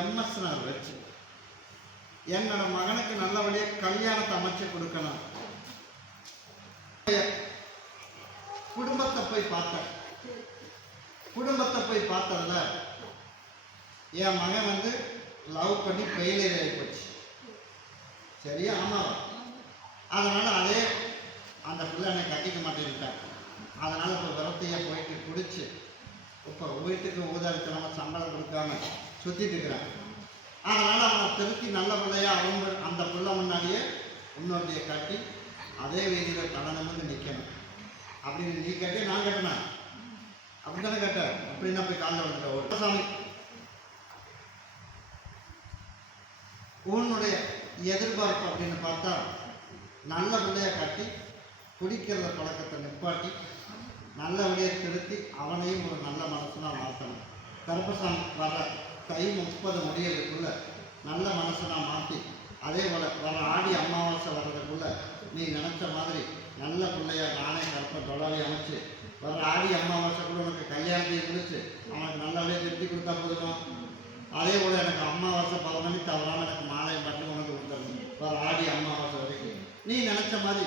எம்எஸ்னர் வச்சு. என்னோட மகனுக்கு நல்லபடியாக கல்யாணத்தை அமைச்சு கொடுக்கணும். குடும்பத்தை போய் பார்த்தேன். குடும்பத்தை போய் பார்த்ததுல என் மகன் வந்து லவ் பண்ணி ஃபெயிலியர் ஆகி போச்சு. சரியா? ஆமாம் அதனால் அதே அந்த பிள்ளை என்னை கட்டிக்க மாட்டேன்ட்டான். அதனால் இப்போ விரத்தையே போயிட்டு பிடிச்சி இப்போ வீட்டுக்கு ஊதாரித்தனமாக சம்பளம் கொடுக்காம சுற்றிட்டு இருக்கிறான். அதனால அவனை திருத்தி நல்ல பிள்ளையா அவங்க அந்த பிள்ளை முன்னாடியே இன்னொருத்தைய கட்டி அதே வீதியில் வந்து நிற்கணும் அப்படின்னு நீ கட்டி நான் கட்டினேன் அப்படி தானே கேட்ட அப்படின்னா போய் காலில் வந்துட்ட ஒரு சாமி. உன்னுடைய எதிர்பார்ப்பு அப்படின்னு பார்த்தா நல்ல பிள்ளைய கட்டி குடிக்கிறத பழக்கத்தை நிப்பாட்டி நல்ல விடையை திருத்தி அவனையும் ஒரு நல்ல மனசுனா மாற்றணும் கருப்பசாமி வர தை முப்பது முடியறதுக்குள்ள நல்ல மனசனா மாற்றி அதே போல் வர ஆடி அமாவாசை வர்றதுக்குள்ள நீ நினச்ச மாதிரி நல்ல பிள்ளையா நானே கருப்பை தொழிலாளி அமைச்சு வர ஆடி அமாவாசை கூட உனக்கு கல்யாணத்தை இருந்துச்சு அவனுக்கு நல்லபடியாக திருத்தி கொடுத்தா போதும்? அதே போல் எனக்கு அமாவாசை பௌர்ணமி தவறாமல் எனக்கு மாலை மட்டும் உனக்கு கொடுத்துடணும் வர ஆடி அமாவாசை வரைக்கும். நீ நினச்ச மாதிரி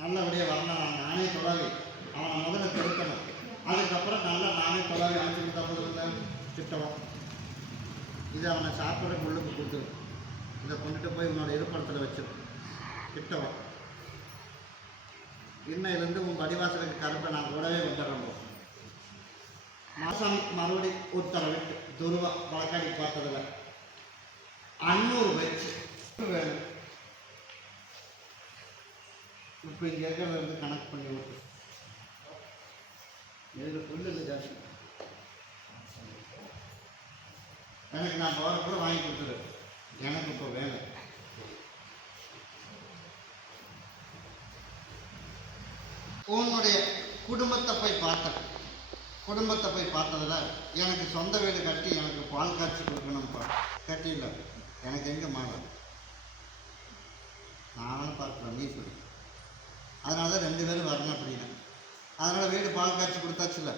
நல்லபடியாக வரணும் நான் நானே தொழிலாளி அவனை முதல்ல திருத்தணும். அதுக்கப்புறம் நல்லா நானே தொழிலாளி அமைச்சு கொடுத்தா போதும் திட்டவா இதை அவனை சாப்பிட்ற முள்ளுக்கு கொடுத்துரும் இதை கொண்டுட்டு போய் உன்னோட இருப்படத்தில் வச்சிடும் கிட்டவன் இன்னையிலேருந்து உன் வடிவாசலுக்கு கருப்பை நான் கூடவே வந்துடுறோம் மாதம் மறுபடி உத்தரவு துருவா வழக்காடி பார்த்ததில். அன்னூறு வச்சு. வேணும் இப்போ இங்கே இருக்கிறத இருந்து கணக்கு பண்ணி விட்டு இதில் புல்லு ஜாஸ்தி. எனக்கு நான் போகிற கூட வாங்கி கொடுத்துரு எனக்கு இப்போ வேலை. உன்னுடைய குடும்பத்தை போய் பார்த்தேன். குடும்பத்தை போய் பார்த்ததுல எனக்கு சொந்த வீடு கட்டி எனக்கு பால் காய்ச்சி கொடுக்கணும்ப்பா. கட்டில எனக்கு எங்கே மாலை? நானும் பார்க்குறேன் நீ சொல்லி. அதனால தான் ரெண்டு பேரும் வரணும் அப்படின்னு. அதனால் வீடு பால் காய்ச்சி கொடுத்தாச்சுல.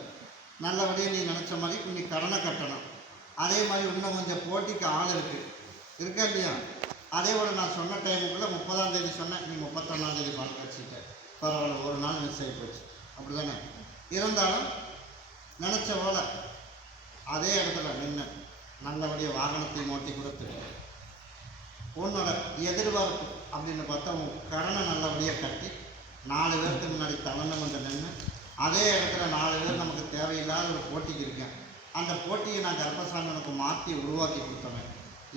நல்லபடியாக நீ நினச்ச மாதிரி நீ கடனை கட்டணும். அதே மாதிரி இன்னும் கொஞ்சம் போட்டிக்கு ஆள் இருக்குது இருக்கா இல்லையா? அதே போல் நான் சொன்ன டைமுக்குள்ளே முப்பதாம் தேதி சொன்னேன் நீ முப்பத்தொன்னாம் தேதி பால் பரவாயில்ல ஒரு நாள் மிஸ் ஆகி போச்சு. அப்படி தானே இருந்தாலும் நினச்ச போல் அதே இடத்துல நின்று நல்லபடியாக வாகனத்தை மூட்டி கொடுத்து உன்னோட எதிர்பார்ப்பு அப்படின்னு பார்த்தா உன் கடனை நல்லபடியாக கட்டி நாலு பேருக்கு முன்னாடி தலைமை கொண்டு நின்று அதே இடத்துல நாலு பேர் நமக்கு தேவையில்லாத ஒரு போட்டிக்கு இருக்கேன் அந்த போட்டியை நான் கர்ப்பசாமியனுக்கு மாற்றி உருவாக்கி கொடுத்தவன்.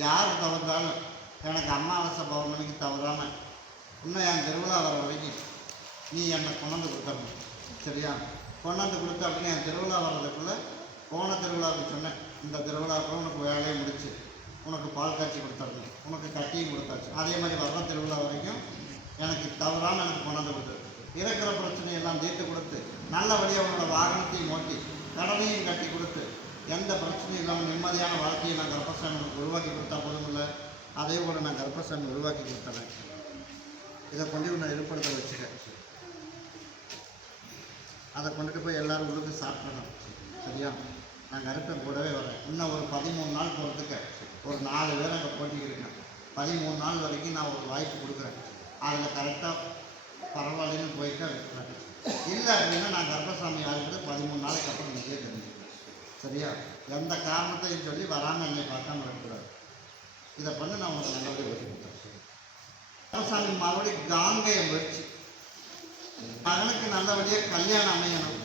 யார் தவறுந்தாலும் எனக்கு அமாவாசை பௌர்ணமிக்கு தவறாமல் இன்னும் என் திருவிழா வர வரைக்கும் நீ என்னை கொண்டாந்து கொடுத்தணும் சரியா? கொண்டாந்து கொடுத்த அப்படின்னு என் திருவிழா வர்றதுக்குள்ளே போன திருவிழாவுக்கு சொன்னேன். இந்த திருவிழாவுக்கு உனக்கு வேலையை முடிச்சு. உனக்கு பால் காய்ச்சி கொடுத்தாரு உனக்கு கட்டியும் கொடுத்தாச்சு. அதே மாதிரி வர்ற திருவிழா வரைக்கும் எனக்கு தவறாமல் எனக்கு கொண்டாந்து கொடுத்து. இருக்கிற பிரச்சனையெல்லாம் தீர்த்து கொடுத்து நல்லபடியாக உன்னோட வாகனத்தையும் ஓட்டி கடனையும் கட்டி கொடுத்து எந்த பிரச்சனையும் இல்லாமல் நிம்மதியான வாழ்க்கையை நான் கர்ப்பசாமி உருவாக்கி கொடுத்தா போதும் இல்லை அதே போல் நான் கர்ப்பசாமி உருவாக்கி கொடுத்தேன் இதை கொண்டு நான் ஏற்படுத்த வச்சுக்கேன் அதை கொண்டுட்டு போய் எல்லோரும் உள்ளுக்கு சாப்பிடணும். சரியா? நான் கருப்பன் கூடவே வரேன். இன்னும் ஒரு பதிமூணு நாள் போகிறதுக்கு ஒரு நாலு பேர் அங்கே போட்டிக்கு இருக்கேன். பதிமூணு நாள் வரைக்கும் நான் ஒரு வாய்ப்பு கொடுக்குறேன். அதில் கரெக்டாக பரவாயில்லன்னு போயிட்டு இருக்கிறேன் இல்லை அப்படின்னா நான் கர்ப்பசாமி ஆகிட்டு பதிமூணு நாளைக்கு அப்புறம் நிச்சய தெரிஞ்சுக்கிறேன் சரியா? எந்த காரணத்தையும் சொல்லி வராமல் என்னை பார்க்காம இருக்கக்கூடாது. இதை பண்ணி நான் உங்களுக்கு நல்லபடியாக வச்சு கொடுத்தேன். கர்ப்பசாமி மறுபடியும் காங்கையை வச்சு மகனுக்கு நல்லபடியாக கல்யாணம் அமையணும்.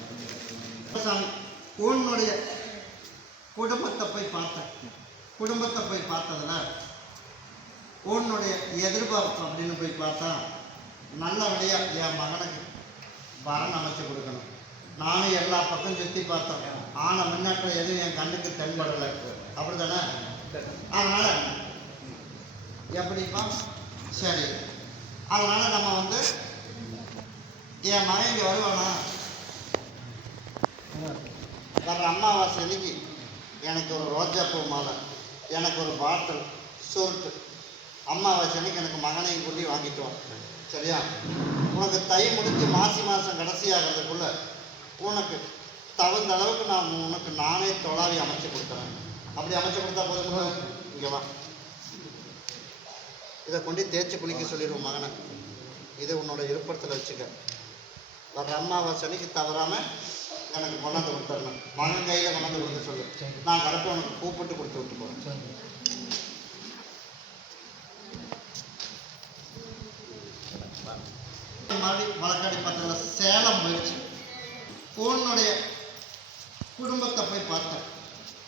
சாமி, உன்னுடைய குடும்பத்தை போய் பார்த்தேன் குடும்பத்தை போய் பார்த்ததுல உன்னுடைய எதிர்பார்ப்பு அப்படின்னு போய் பார்த்தா நல்லபடியாக என் மகனுக்கு வரன் அமைச்சு கொடுக்கணும். நானும் எல்லா பக்கம் சுற்றி பார்த்தோம் ஆனால் முன்னேற்றம் எதுவும் என் கண்ணுக்கு தென்படலை. அப்படி தானே அதனால் எப்படிப்பா? சரி. அதனால் நம்ம வந்து என் மகன் இங்கே வருவானா? வர அம்மாவா அன்னைக்கு எனக்கு ஒரு ரோஜா பூ மாலை எனக்கு ஒரு பாட்டில் சுருட்டு. அம்மாவாசை அன்னைக்கு எனக்கு மகனையும் கூட்டி வாங்கிட்டு வா. சரியா? உனக்கு தை முடிஞ்சு மாசி மாதம் கடைசி ஆகிறதுக்குள்ளே உனக்கு தகுந்த அளவுக்கு நான் உனக்கு நானே தொழாவி அமைச்சு கொடுத்துறேன் அப்படி அமைச்சு கொடுத்தா போதும் இங்கே வா. இதை கொண்டு தேய்ச்சி குளிக்க சொல்லிடுவோம் மகனை. இதை உன்னோட விருப்பத்தில் வச்சுக்க. வர்ற அம்மாவாசை அன்னைக்கு தவறாமல் எனக்கு கொண்டாந்து கொடுத்துடணும். மகன் கையில் கொண்டாந்து கொடுத்து சொல்லு. நான் கரெக்டாக உனக்கு கூப்பிட்டு கொடுத்து விட்டு போகிறேன் மாதிரி வழக்காடி பக்கத்தில் சேலம் போயிடுச்சு உன்னுடைய குடும்பத்தை போய் பார்த்தேன்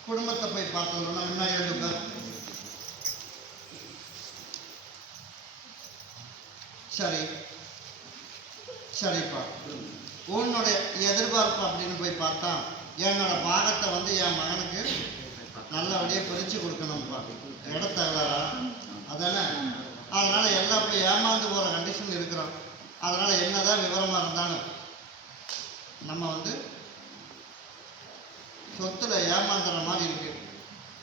குடும்பத்தை போய் பார்த்தோம்னா முன்னாடி வந்து உட்காரு. சரி சரிப்பா உன்னுடைய எதிர்பார்ப்பு அப்படின்னு போய் பார்த்தா என்னோட பாகத்தை வந்து என் மகனுக்கு நல்லபடியாக பிரித்து கொடுக்கணும்ப்பா இடத்தகலாரா அதானே? அதனால் எல்லாம் போய் ஏமாந்து போகிற கண்டிஷன் இருக்கிறோம். அதனால் என்னதான் விவரமாக இருந்தாலும் நம்ம வந்து சொத்துல ஏமாந்துற மாதிரி இருக்கு.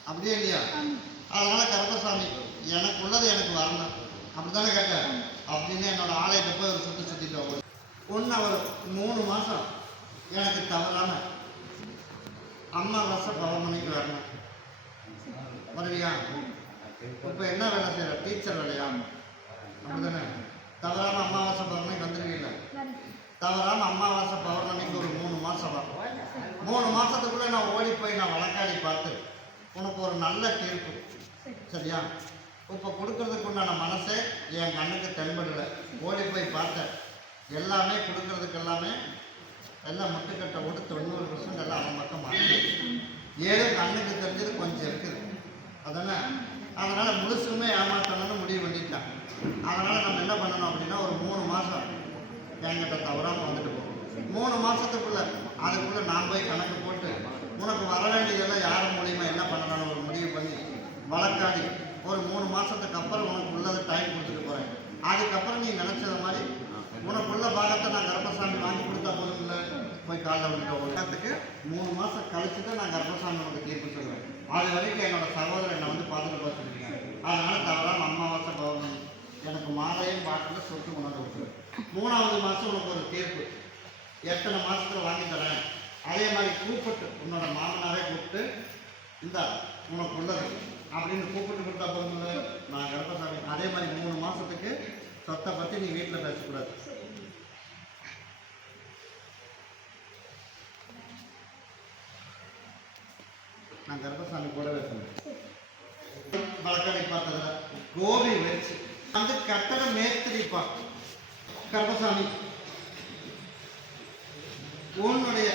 அப்படியே இல்லையா? அதனால கருப்பசாமி எனக்கு உள்ளது எனக்கு வரணும். அப்படித்தானே கேட்ட அப்படின்னு என்னோட ஆலயத்தை போய் ஒரு சுற்றி சுற்றிட்டு ஒன்று அவர் மூணு மாதம் எனக்கு தவறாம அம்மா வருஷம் பவர்மணிக்கு வரணும் வரலையா இப்போ என்ன வேலை செய்யற டீச்சர் வேலையா? அப்படிதானே. தவறாம அமாவாசை பௌர்ணமிக்கு வந்துருவீங்களா தவறாம அமாவாசை பௌர்ணமிக்கு ஒரு மூணு மாதம் வரும். மூணு மாதத்துக்குள்ளே நான் ஓடி போய் நான் வழக்காடி பார்த்து உனக்கு ஒரு நல்ல தீர்ப்பு. சரியா? இப்போ கொடுக்கறதுக்கு உண்டான மனசே என் கண்ணுக்கு தென்படலை. ஓடி போய் பார்த்தேன் எல்லாமே கொடுக்கறதுக்கு எல்லாமே எல்லாம் முட்டுக்கட்டை விட்டு தொண்ணூறு பர்சன்ட் எல்லாம் அவன் பக்கம் மாறி ஏதோ கண்ணுக்கு தெரிஞ்சது கொஞ்சம் இருக்குது. அதனால் அதனால் முழுசுமே ஏமாற்றணும்னு முடிவு பண்ணிட்டான். அதனால் நம்ம என்ன பண்ணணும் அப்படின்னா ஒரு மூணு மாதம் என்கிட்ட தவறாம வந்துட்டு போகும் மூணு மாதத்துக்குள்ளே அதுக்குள்ளே நான் போய் கணக்கு போட்டு உனக்கு வர வேண்டியதெல்லாம் யார் மூலியமா என்ன பண்ணணும்னு ஒரு முடிவு பண்ணி வழக்காடி ஒரு மூணு மாதத்துக்கு அப்புறம் உனக்கு உள்ளது டைம் கொடுத்துட்டு போகிறேன் அதுக்கப்புறம் நீ நினச்சது மாதிரி உனக்குள்ள பாகத்தை நான் கர்ப்பசாமி வாங்கி கொடுத்தா போதும் இல்லை போய் காலைல வந்துட்டு உலகத்துக்கு மூணு மாசம் கழிச்சு தான் நான் கர்ப்பசாமி உனக்கு தீர்ப்பு சொல்லுவேன். அது வரைக்கும் என்னோட சகோதரர் என்னை வந்து பார்த்துட்டு பார்த்துருக்கீங்க அதனால தவறாம அம்மாவாசை பௌர்ணமி எனக்கு மாலையும் பாட்டில் சொத்து உணர்ந்து விட்டுரு மூணாவது மாதம் உனக்கு ஒரு தீர்ப்பு. எத்தனை மாதத்தில் வாங்கி தரேன்? அதே மாதிரி கூப்பிட்டு உன்னோட மாமனாரே கூப்பிட்டு இந்த உனக்கு உள்ளது. அப்படின்னு கூப்பிட்டு கொடுத்தா போதும்ல? நான் கர்ப்பசாமி. அதே மாதிரி மூணு மாதத்துக்கு சொத்தை பற்றி நீ வீட்டில் பேசக்கூடாது. நான் கர்ப்பசாமி கூடவே சொன்னேன் வழக்கடை பார்த்ததுல கோபி வச்சு வந்து கட்டட மேஸ்திரிப்பா கர்ப்பசாமி உன்னுடைய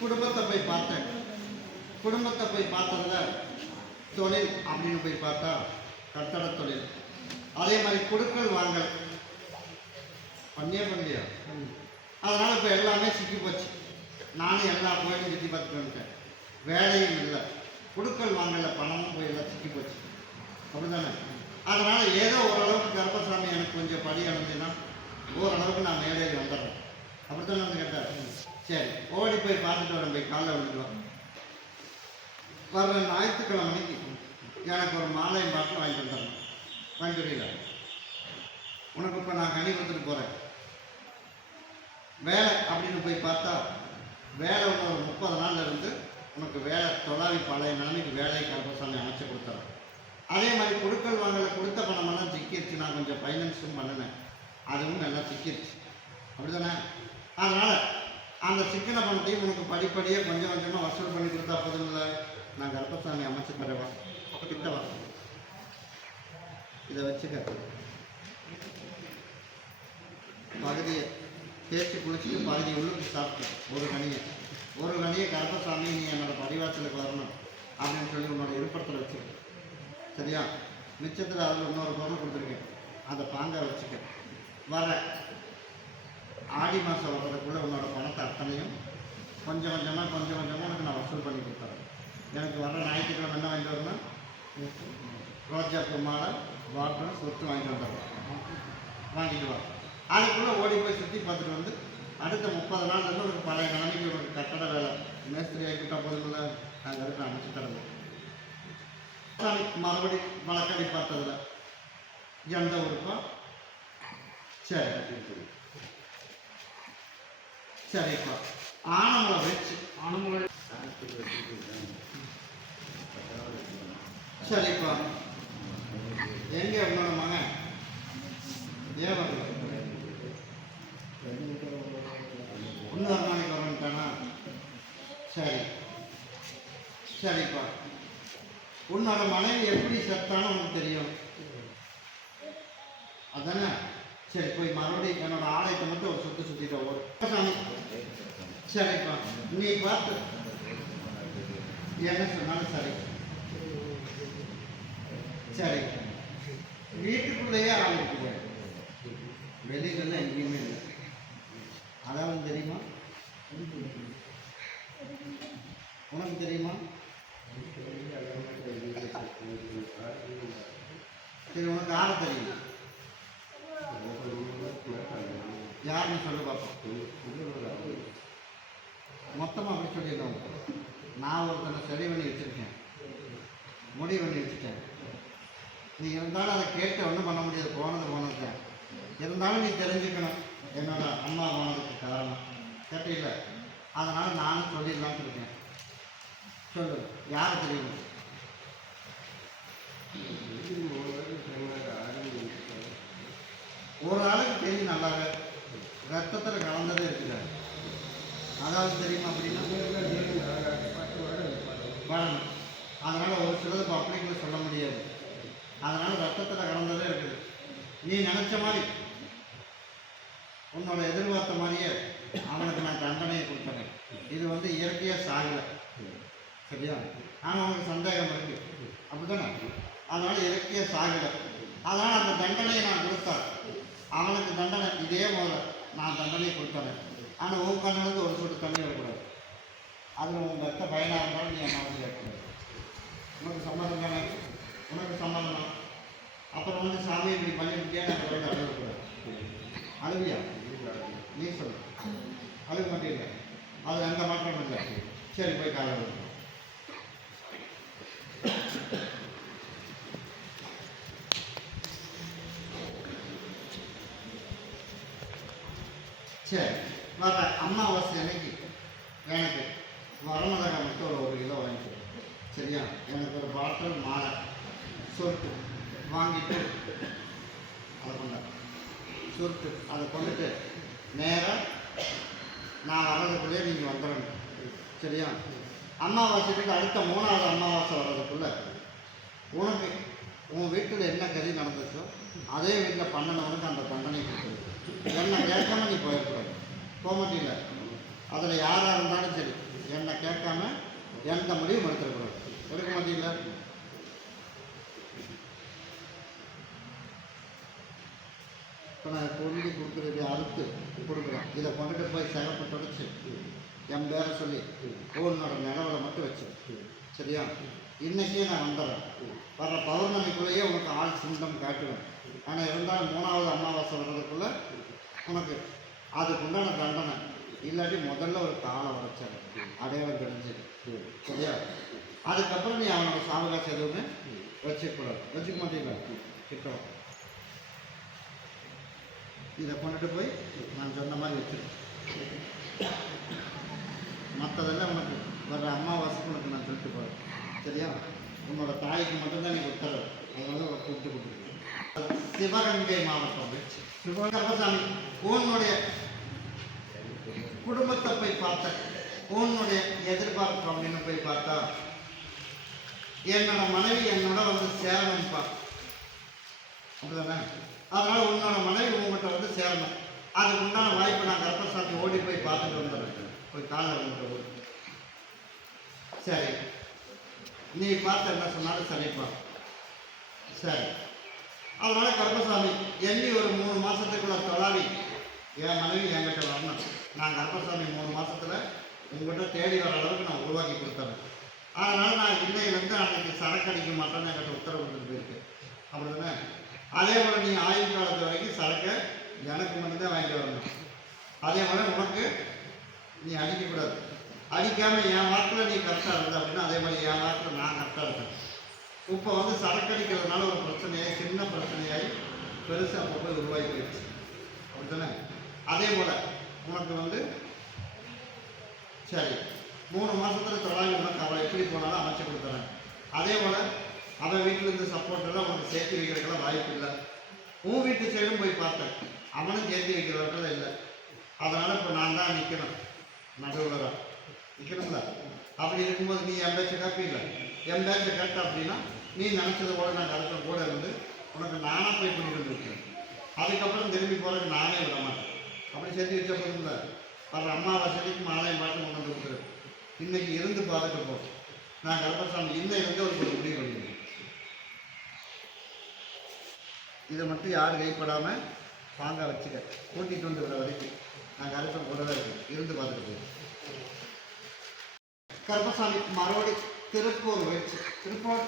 குடும்பத்தை போய் பார்த்தேன். குடும்பத்தை போய் பார்த்ததுல தொழில் அப்படின்னு போய் பார்த்தா கட்டட தொழில். அதே மாதிரி குடுக்கல் வாங்கல். பண்ணியே பண்ணியா? அதனால இப்போ எல்லாமே சிக்கி போச்சு. நானும் எல்லா கோயிலும் சுற்றி பார்த்துட்டு வந்துட்டேன். வேலையும் இல்லை. கொடுக்கல் வாங்கல பணமும் போய் எல்லாம் சிக்கி போச்சு. அப்படிதானே அதனால் ஏதோ ஓரளவுக்கு கருப்பசாமி எனக்கு கொஞ்சம் படி அடைஞ்சுன்னா ஓரளவுக்கு நான் மேலேறி வந்துடுறேன். அப்படித்தானே வந்து கேட்டார்? சரி ஓடி போய் பார்த்துட்டு வரேன் போய் காலைல விழுந்துருவோம் வர்ற ஞாயிற்றுக்கிழமை மணிக்கு எனக்கு ஒரு மாலையும் பாட்டில் வாங்கிட்டு வந்துடணும் வாங்கிட்டு தெரியல உனக்கு இப்போ நான் கனி கொடுத்துட்டு போகிறேன் வேலை அப்படின்னு போய் பார்த்தா வேலை ஒரு முப்பது நாள்லேருந்து இருந்து உனக்கு வேலை தொழிலாளி பழைய நாளைக்கு வேலையை கருப்பசாமி அமைச்சு கொடுத்துறேன். அதே மாதிரி கொடுக்கல் வாங்கல கொடுத்த பணமெல்லாம் சிக்கிருச்சு. நான் கொஞ்சம் ஃபைனான்ஸும் பண்ணினேன். அதுவும் நல்லா சிக்கிருச்சு. அப்படிதானே? அதனால் அந்த சிக்கன பணத்தையும் உனக்கு படிப்படியே கொஞ்சம் கொஞ்சமாக வசூல் பண்ணி கொடுத்தா போதும் இல்லை நான் கர்ப்பசாமி அமைச்சு தரவா கிட்ட வர இதை வச்சுக்க. பகுதியை தேய்ச்சி குளிச்சுட்டு பகுதி உள்ளுக்கு சாப்பிட்டேன் ஒரு கனியை. ஒரு வழியை கருப்பசாமி நீ என்னோடய பரிவாசலுக்கு வரணும் அப்படின்னு சொல்லி உன்னோட விருப்பத்தில் வச்சுருக்கேன் சரியா? மிச்சத்தில் அதில் இன்னொரு பொருள் கொடுத்துருக்கேன். அதை பாங்க வச்சுக்க. வர. ஆடி மாதம் வர்றதுக்குள்ளே உன்னோட பணத்தை அத்தனையும் கொஞ்சம் கொஞ்சமாக கொஞ்சம் கொஞ்சமாக எனக்கு நான் வசூல் பண்ணி கொடுத்துறேன். எனக்கு வர ஞாயிற்றுக்கிழமை என்ன வாங்கிட்டு வரணும் ரோஜா பூ மாலை வாட்டர் சொத்து வாங்கிட்டு வந்துடுறேன். வாங்கிட்டு வா. அதுக்குள்ளே ஓடி போய் சுற்றி பார்த்துட்டு வந்து அடுத்த முப்பது நாள்லேருந்து உனக்கு பழைய நிலைமைக்கு உனக்கு கட்டட வேலை. மேஸ்திரி ஆகிக்கிட்டா போதுமில்ல நாங்கள் இருக்க அமைச்சு தரணும். சாமி மறுபடி வழக்கடி பார்த்ததுல. எந்த ஊருக்கோ சரி. சரிப்பா. ஆனமலை வச்சு. ஆனமலை. சரிப்பா. எங்கே உன்னோட மகன்? ஏன் வரல இன்னும் ஒரு நாளைக்கு சரி. சரிப்பா. உன்னோட மனைவி எப்படி செத்தான்னு உனக்கு தெரியும். அதானே? சரி போய் மறுபடியும் என்னோட ஆலயத்தை மட்டும் ஒரு சுற்றி சுற்றிட்டு ஒரு சரிப்பா. நீ பார்த்து. என்ன சொன்னாலும் சரி. சரி. வீட்டுக்குள்ளேயே ஆள் இருக்குது. வெளியில எங்கேயுமே இல்லை. அதாவது தெரியுமா? உனக்கு தெரியுமா? சரி உனக்கு ஆள தெரியும்? யாருன்னு சொல்லு பார்ப்போம் மொத்தமாக அப்படி சொல்லிடலாம். நான் ஒருத்தனை சரி பண்ணி வச்சுருக்கேன். முடிவு பண்ணி வச்சுட்டேன். நீ இருந்தாலும் அதை கேட்டு ஒன்றும் பண்ண முடியாது. போனது போனது இருந்தாலும் நீ தெரிஞ்சுக்கணும். என்னோட அம்மா போனதுக்கு காரணம். கேட்டீங்கள அதனால் நானும் சொல்லிடலாம்னு இருக்கேன். சொல்லு. யார் தெரியும்? ஒரு ஆளுக்கு தெரியும் நல்லாவே. ரத்தத்தில் கலந்ததே இருக்குது. அதாவது தெரியுமா அப்படின்னா? வரணும். அதனால் ஒரு சிலது இப்போ அப்படிங்கிற சொல்ல முடியாது. அதனால் ரத்தத்தில் கலந்ததே இருக்குது. நீ நினச்ச மாதிரி உன்னோட எதிர்பார்த்த மாதிரியே அவனுக்கு நான் தண்டனையை கொடுத்துறேன் இது வந்து இயற்கையாக சாகலை. சரியா? ஆனால் அவனுக்கு சந்தேகம் இருக்கு. அப்படிதானே அதனால் இயற்கையாக சாகலை. அதனால் அந்த தண்டனையை நான் கொடுத்தேன் அவனுக்கு தண்டனை இதே போல நான் தண்டனையை கொடுத்துறேன் ஆனால் உன் கண்ணனுக்கு ஒரு சொட்டு தண்ணி வரக்கூடாது. அதில் உன் ரத்த பயனாக இருந்தாலும் நீ என்ன வந்து கேட்கக்கூடாது உனக்கு சம்மதம் தானே? உனக்கு சம்மதம் தான். அப்புறம் வந்து சாமி இப்படி முடியாது நான் குறைக்க அழுகக்கூடாது அழுவியா நீ சொல்லு. அழுக மாட்டீங்க அது எந்த மாற்றம் இல்லை. சரி போய் காலை சரி வர அம்மாவாசை அன்னைக்கு எனக்கு வரமதகம் மட்டும் ஒரு ஒரு கிலோ வாங்கிக்கிறேன் சரியா? எனக்கு ஒரு பாட்டில் மாலை. சொல்லிட்டு வாங்கிட்டு அதை கொண்ட சுருட்டு. அதை கொண்டுட்டு நேராக நான் வர்றதுக்குள்ளே நீங்கள் வந்துடணும் சரியா? அமாவாசைக்கு அடுத்த மூணாவது அமாவாசை வர்றதுக்குள்ளே உனக்கு உன் வீட்டில் என்ன கதி நடந்துச்சோ அதே வீட்டில் பண்ணனவனுக்கு அந்த தண்டனை கொடுத்துரு. என்னை கேட்காம நீ போயிடக்கூடாது. போக மாட்டீங்கள அதில் யாராக இருந்தாலும் சரி என்னை கேட்காம எந்த முடிவும் எடுத்துடக்கூடாது. எடுக்க மாட்டீங்களா இப்போ நான் பொருளி கொடுக்குறது அறுத்து கொடுக்குறேன் இதை கொண்டுட்டு போய் சிகப்பு தொடச்சி என் பேரை சொல்லி உன்னோட நிலவில் மட்டும் வச்சு. சரியா? இன்னைக்கே நான் வந்துடுறேன். வர்ற பௌர்ணமிக்குள்ளேயே உனக்கு ஆள் சிந்தம் காட்டுவேன் ஆனால் இருந்தாலும் மூணாவது அமாவாசை வர்றதுக்குள்ள உனக்கு அதுக்குண்டான தண்டனை. இல்லாட்டி முதல்ல ஒரு காலை உடைச்சாரு அடையாளம் தெரிஞ்சது சரியா? அதுக்கப்புறம் நீ அவனோட சாவகாசம் எதுவுமே வச்சுக்கூடாது. வச்சுக்க மாட்டீங்களா? கிட்ட இதை கொண்டுட்டு போய் நான் சொன்ன மாதிரி வச்சிரு. மற்றதெல்லாம் உனக்கு வர்ற அம்மாவாசைக்கு உனக்கு நான் சொல்லிட்டு போகிறேன் சரியா? உன்னோட தாய்க்கு மட்டும்தான் நீ உத்தரவு. அதனால உனக்கு கூப்பிட்டு கொடுத்துருக்கேன். சிவகங்கை மாவட்டம் சிவகர்மசாமி உன்னுடைய குடும்பத்தை போய் பார்த்த உன்னுடைய எதிர்பார்ப்பு அப்படின்னு போய் பார்த்தா என்னோட மனைவி என்னோட வந்து சேரணும்ப்பா அப்படிதானே? அதனால உன்னோட மனைவி உங்கள்கிட்ட வந்து சேரணும். அதுக்கு உண்டான வாய்ப்பு நான் கர்ப்பசாமி ஓடி போய் பார்த்துட்டு வந்துடுறேன். போய் காலில் வந்துட்டு போய். சரி. நீ பார்த்து என்ன சொன்னாலும் சரிப்பா. சரி. அதனால கர்ப்பசாமி எண்ணி ஒரு மூணு மாதத்துக்குள்ள தொழாவி என் மனைவி என்கிட்ட வரணும். நான் கர்ப்பசாமி மூணு மாதத்தில் உங்கள்கிட்ட தேடி வர அளவுக்கு நான் உருவாக்கி கொடுத்தேன் அதனால் நான் இன்னையிலேருந்து அன்னைக்கு சரக்கு அடிக்க மாட்டேன்னு என்கிட்ட உத்தரவு கொடுத்துட்டு போயிருக்கு. அப்படிதானே? அதே போல் நீ ஆயுள் காலத்து வரைக்கும் சரக்கை எனக்கு மட்டும்தான் வாங்கிட்டு வரணும். அதே போல் உனக்கு நீ அடிக்கக்கூடாது அடிக்காமல் என் வாரத்தில் நீ கரெக்டாக இருந்த அப்படின்னா அதே மாதிரி என் வாரத்தில் நான் கரெக்டாக இருக்கேன் இப்போ வந்து சரக்கு அடிக்கிறதுனால ஒரு பிரச்சனையாகி சின்ன பிரச்சனையாகி பெருசாக அப்போ போய் உருவாகி போயிடுச்சு. அப்படித்தானே? அதே போல் உனக்கு வந்து சரி மூணு மாதத்தில் தொள்ளாயிரம் உனக்கு அவளை எப்படி போனாலும் அமைச்சு கொடுத்துறேன். அதே போல் அவன் வீட்டில் இருந்த சப்போர்ட் எல்லாம் உனக்கு சேர்த்து வைக்கிறதுக்கெல்லாம் வாய்ப்பு இல்லை. உன் வீட்டு சைடும் போய் பார்த்தேன். அவனும் சேர்த்து வைக்கிறவர்கள் இல்லை. அதனால் இப்போ நான் தான் நிற்கணும் நடுவில் தான். நிற்கணுங்களா அப்படி இருக்கும்போது நீ என் பேச்சை காப்பீங்களா என் பேச்சை கேட்ட அப்படின்னா நீ நினச்சது கூட நான் அடுத்த கூட இருந்து உனக்கு நானாக போய் பண்ணிட்டு வந்து அதுக்கப்புறம் திரும்பி போகிறதுக்கு நானே விட மாட்டேன். அப்படி சேர்த்து வச்ச போதும்ல? வர வசதிக்கு மாலையும் பாட்டு கொண்டு வந்து கொடுத்துரு. இன்றைக்கி இருந்து பார்த்துட்டு போ. நான் கருப்பசாமி இன்னும் இருந்து ஒரு முடிவு பண்ணுவேன் இதை மட்டும் யாரும் கைப்படாமல் வாங்க வச்சுக்க. கூட்டிகிட்டு வந்து வர வரைக்கும். நான் கருப்பை கூட தான் இருக்கோம் இருந்து பார்த்துட்டு கருப்பசாமி மறுபடி திருப்பூர் வச்சு திருப்பூர்.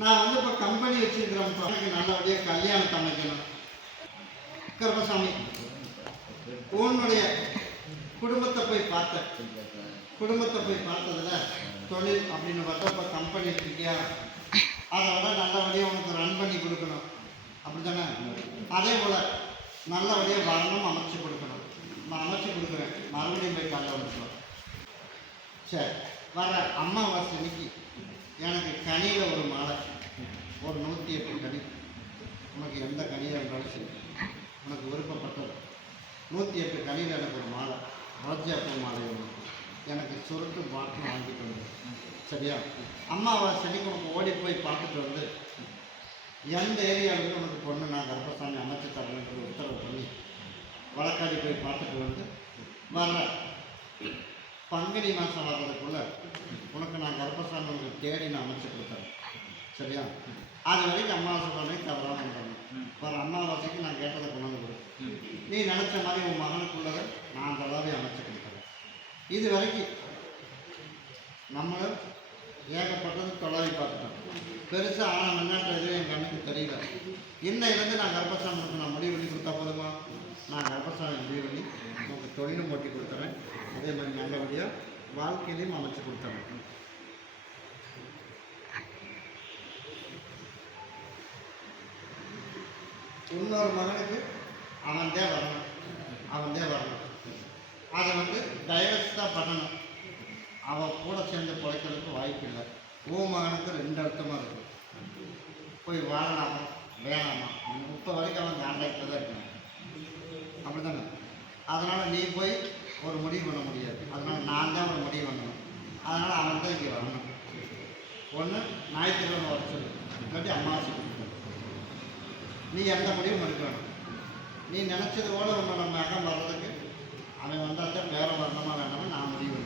நான் வந்து இப்போ கம்பெனி வச்சுருக்கிறேன். எனக்கு நல்லபடியாக கல்யாணத்தை அமைக்கணும் கருப்பசாமி உன்னுடைய குடும்பத்தை போய் பார்த்தேன். குடும்பத்தை போய் பார்த்ததுல தொழில் அப்படின்னு பார்த்தா இப்போ கம்பெனி இருக்கியா அதை விட நல்லபடியாக உனக்கு ரன் பண்ணி கொடுக்கணும். அப்படி தானே அதே போல் நல்லபடியாக வரணும் அமைச்சு கொடுக்கணும். நான் அமைச்சு கொடுக்குறேன். மறுபடியும் போய் காலைல வந்துடுவோம் சரி வர அம்மாவாசை அன்னைக்கு எனக்கு கனியில் ஒரு மாலை. ஒரு நூற்றி எட்டு கனி. உனக்கு எந்த கனியாக இருந்தாலும் சரி. உனக்கு விருப்பப்பட்டது. நூற்றி எட்டு கனியில் எனக்கு ஒரு மாலை. ரோஜாப்பூ மாலை ஒன்று எனக்கு சுருட்டு பாட்டு வாங்கிட்டு வந்து சரியா? அம்மாவாசை அன்னைக்கு உனக்கு ஓடி போய் பார்த்துட்டு வந்து எந்த ஏரியாவிலும் உனக்கு பொண்ணு நான் கர்ப்பசாமி அமைச்சு தரேன்றது உத்தரவு பண்ணி வழக்காடி போய் பார்த்துட்டு வந்து வர்ற பங்குனி மாதம் வர்றதுக்குள்ள உனக்கு நான் கர்ப்பசாமி உங்களுக்கு தேடி நான் அமைச்சு கொடுத்தேன். சரியா? அது வரைக்கும் அமாவாசை பண்ணி தவறாமல் பண்ணணும் வர அமாவாசைக்கு நான் கேட்டதை கொண்டு வந்து கொடு. நீ நினச்ச மாதிரி உன் மகனுக்குள்ளதை நான் தடவை அமைச்சு கொடுக்குறேன். இது வரைக்கும் நம்மளும் ஏகப்பட்டது தொலைவி பார்த்துட்டோம். பெருசாக ஆனால் முன்னாட்ட எதுவும் தெரியல இன்னையிலேருந்து நான் கர்ப்பசாமிக்கு நான் முடிவு பண்ணி கொடுத்தா போதுமா? நான் கர்ப்பசாமி முடிவு பண்ணி உங்களுக்கு தொழிலும் ஓட்டி கொடுத்துறேன். அதே மாதிரி நல்லபடியாக வாழ்க்கையிலையும் அமைச்சு கொடுத்துறேன். இன்னொரு மகனுக்கு அவன்தே வரணும். அவன்தே வரணும். அதை வந்து டைவர்ஸ் தான் பண்ணணும். அவன் கூட சேர்ந்து பிழைக்கிறதுக்கு வாய்ப்பு இல்லை ஓ மகனுக்கு ரெண்டு அர்த்தமாக இருக்கும் போய் வாழலாமா? வேணாமா. இப்போ வரைக்கும் அவன் கான்டாக்டில் தான் இருக்கணும் அப்படி தானே அதனால் நீ போய் ஒரு முடிவு பண்ண முடியாது. அதனால் நான் தான் ஒரு முடிவு பண்ணணும். அதனால் அவன் தான் இங்கே வரணும். ஒன்று ஞாயிற்றுக்கிழமை வர சொல்லு. இல்லாட்டி அமாவாசை நீ எந்த முடிவும் எடுக்க வேணும் நீ நினச்சது போல உன்னோட மகன் வர்றதுக்கு அவன் வந்தால் தான் வேற வரணுமா வேண்டாமா நான் முடிவு